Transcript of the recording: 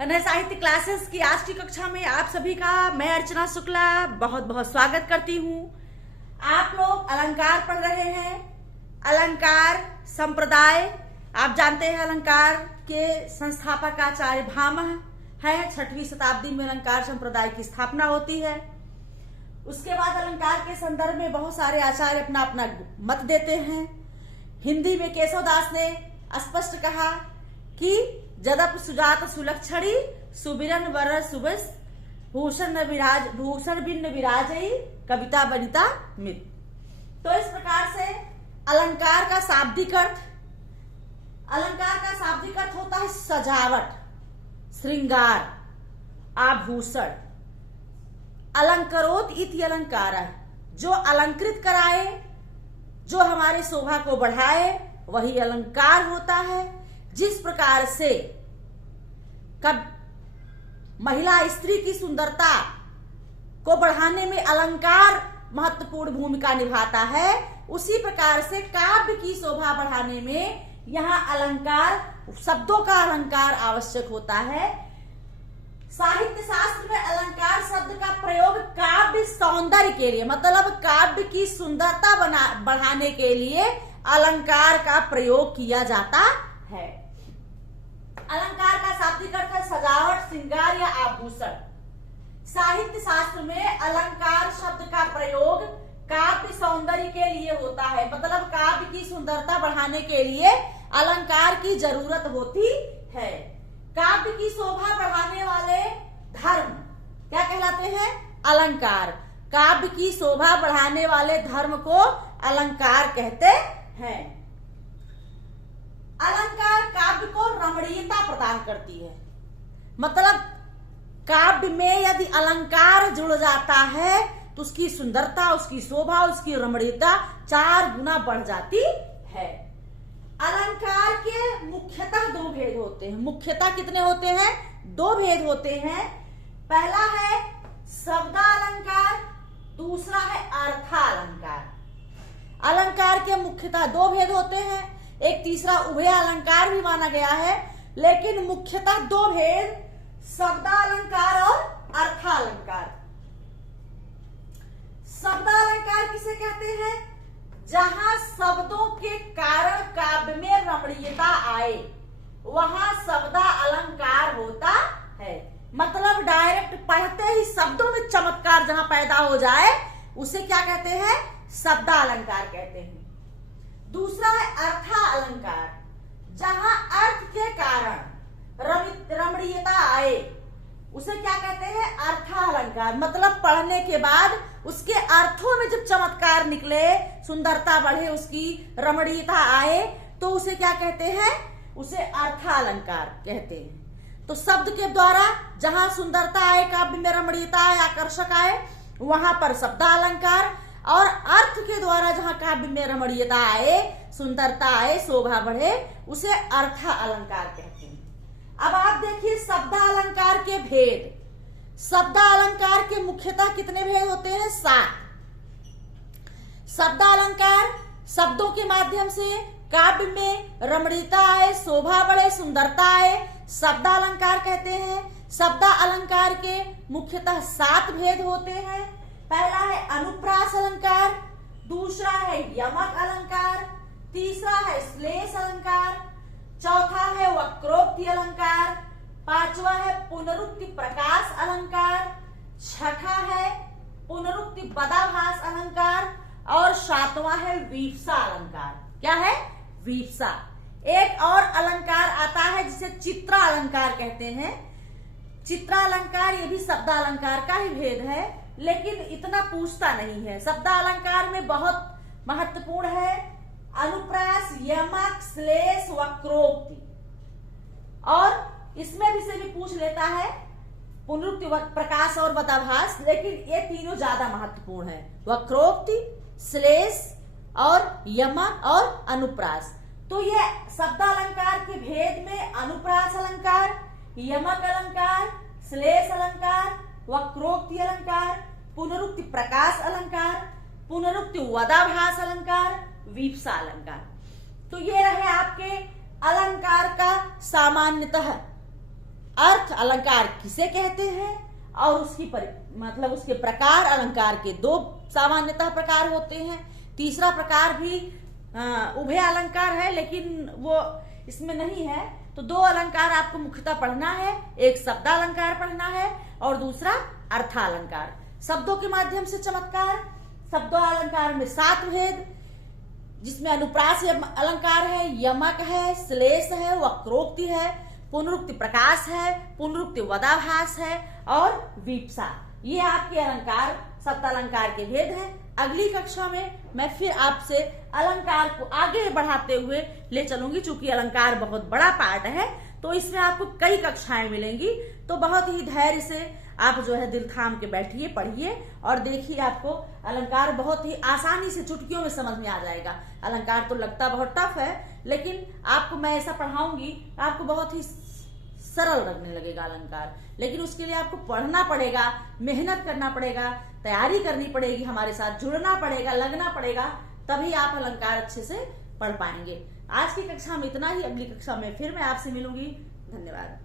नए साहित्य क्लासेस की आज की कक्षा में आप सभी का मैं अर्चना शुक्ला बहुत बहुत स्वागत करती हूँ। आप लोग अलंकार पढ़ रहे हैं। अलंकार संप्रदाय आप जानते हैं, अलंकार के संस्थापक आचार्य भामह है। 6वीं शताब्दी में अलंकार संप्रदाय की स्थापना होती है। उसके बाद अलंकार के संदर्भ में बहुत सारे आचार्य अपना अपना मत देते हैं। हिंदी में केशवदास ने स्पष्ट कहा कि जदप सुजात सुलक्षणी सुबिरन वर सुबस भूषण बिन्न विराजई कविता बनिता मित। तो इस प्रकार से अलंकार का शाब्दिक अर्थ होता है सजावट, श्रृंगार, आभूषण। अलंकरोत इति अलंकार, जो अलंकृत कराए, जो हमारे शोभा को बढ़ाए, वही अलंकार होता है। जिस प्रकार से कब महिला स्त्री की सुंदरता को बढ़ाने में अलंकार महत्वपूर्ण भूमिका निभाता है, उसी प्रकार से काव्य की शोभा बढ़ाने में यहाँ अलंकार, शब्दों का अलंकार आवश्यक होता है। साहित्य शास्त्र में अलंकार शब्द का प्रयोग काव्य सौंदर्य के लिए, मतलब काव्य की सुंदरता बढ़ाने के लिए अलंकार का प्रयोग किया जाता है। अलंकार का शाब्दिक अर्थ है सजावट, श्रृंगार या आभूषण। साहित्य शास्त्र में अलंकार शब्द का प्रयोग काव्य सौंदर्य के लिए होता है, मतलब काव्य की सुंदरता बढ़ाने के लिए अलंकार की जरूरत होती है। काव्य की शोभा बढ़ाने वाले धर्म क्या कहलाते हैं? अलंकार। काव्य की शोभा बढ़ाने वाले धर्म को अलंकार कहते हैं। अलंकार काव्य को रमणीयता प्रदान करती है, मतलब काव्य में यदि अलंकार जुड़ जाता है तो उसकी सुंदरता, उसकी शोभा, उसकी रमणीयता 4 गुना बढ़ जाती है। अलंकार के मुख्यतः 2 भेद होते हैं। मुख्यतः कितने होते हैं? 2 भेद होते हैं। पहला है शब्दालंकार, दूसरा है अर्थालंकार। अलंकार के मुख्यतः 2 भेद होते हैं। एक तीसरा उभय अलंकार भी माना गया है, लेकिन मुख्यतः 2 भेद, शब्दालंकार और अर्थालंकार। शब्दालंकार किसे कहते हैं? जहां शब्दों के कारण काव्य में रमणीयता आए, वहां शब्दा अलंकार होता है। मतलब डायरेक्ट पढ़ते ही शब्दों में चमत्कार जहां पैदा हो जाए, उसे क्या कहते हैं? शब्दा अलंकार कहते हैं। दूसरा है अर्था अलंकार, जहां अर्थ के कारण रमणीयता आए, उसे क्या कहते हैं? अर्था अलंकार। मतलब पढ़ने के बाद उसके अर्थों में जब चमत्कार निकले, सुंदरता बढ़े, उसकी रमणीयता आए, तो उसे क्या कहते हैं? उसे अर्था अलंकार कहते हैं। तो शब्द के द्वारा जहां सुंदरता आए, काव्य में रमणीयता आए, आकर्षक आए, वहां पर शब्दा अलंकार, और अर्थ के द्वारा जहां काव्य में रमणीयता आए, सुंदरता आए, शोभा बढ़े, उसे अर्थ अलंकार कहते हैं। अब आप देखिए शब्दालंकार के भेद। शब्दालंकार के मुख्यतः कितने भेद होते हैं? 7। शब्दालंकार शब्दों के माध्यम से काव्य में रमणीयता आए, शोभा बढ़े, सुंदरता आए, शब्दालंकार कहते हैं। शब्दा अलंकार के मुख्यतः 7 भेद होते हैं। पहला है अनुप्रास अलंकार, दूसरा है यमक अलंकार, तीसरा है श्लेष अलंकार, चौथा है वक्रोक्ति अलंकार, 5वां है पुनरुक्ति प्रकाश अलंकार, 6ठा है पुनरुक्ति बदाभास अलंकार, और 7वां है वीप्सा अलंकार। क्या है? वीप्सा। एक और अलंकार आता है जिसे चित्रा अलंकार कहते हैं। चित्रा अलंकार ये भी शब्दालंकार का ही भेद है, लेकिन इतना पूछता नहीं है। शब्दालंकार में बहुत महत्वपूर्ण है अनुप्रास, यमक, श्लेष, वक्रोक्ति, और इसमें भी से भी पूछ लेता है पुनरुक्ति, प्रकाश और बदाभास, लेकिन ये तीनों ज्यादा महत्वपूर्ण है। वक्रोक्ति, श्लेष और यमक और अनुप्रास। तो ये शब्दालंकार के भेद में अनुप्रास अलंकार, यमक अलंकार, श्लेष अलंकार, वक्रोक्ति अलंकार, पुनरुक्ति प्रकाश अलंकार, पुनरुक्ति वदाभास अलंकार, वीप्सा अलंकार। तो ये रहे आपके अलंकार का सामान्यतः अर्थ अलंकार किसे कहते हैं और उसकी मतलब उसके प्रकार। अलंकार के दो सामान्यतः प्रकार होते हैं। तीसरा प्रकार भी उभय अलंकार है, लेकिन वो इसमें नहीं है। तो दो अलंकार आपको मुख्यतः पढ़ना है, एक शब्दालंकार पढ़ना है और दूसरा अर्थालंकार। शब्दों के माध्यम से चमत्कार। शब्दालंकार में 7 भेद, जिसमें अनुप्रास अलंकार है, यमक है, श्लेष है, वक्रोक्ति है, पुनरुक्ति प्रकाश है, पुनरुक्ति वदाभास है और वीप्सा। ये आपके अलंकार शब्दालंकार के भेद हैं। अगली कक्षा में मैं फिर आपसे अलंकार को आगे बढ़ाते हुए ले चलूंगी। चूंकि अलंकार बहुत बड़ा पार्ट है तो इसमें आपको कई कक्षाएं मिलेंगी। तो बहुत ही धैर्य से आप जो है दिल थाम के बैठिए, पढ़िए और देखिए, आपको अलंकार बहुत ही आसानी से चुटकियों में समझ में आ जाएगा। अलंकार तो लगता बहुत टफ है, लेकिन आपको मैं ऐसा पढ़ाऊंगी आपको बहुत ही सरल लगने लगेगा अलंकार। लेकिन उसके लिए आपको पढ़ना पड़ेगा, मेहनत करना पड़ेगा, तैयारी करनी पड़ेगी, हमारे साथ जुड़ना पड़ेगा, लगना पड़ेगा, तभी आप अलंकार अच्छे से पढ़ पाएंगे। आज की कक्षा में इतना ही। अगली कक्षा में फिर मैं आपसे मिलूंगी। धन्यवाद।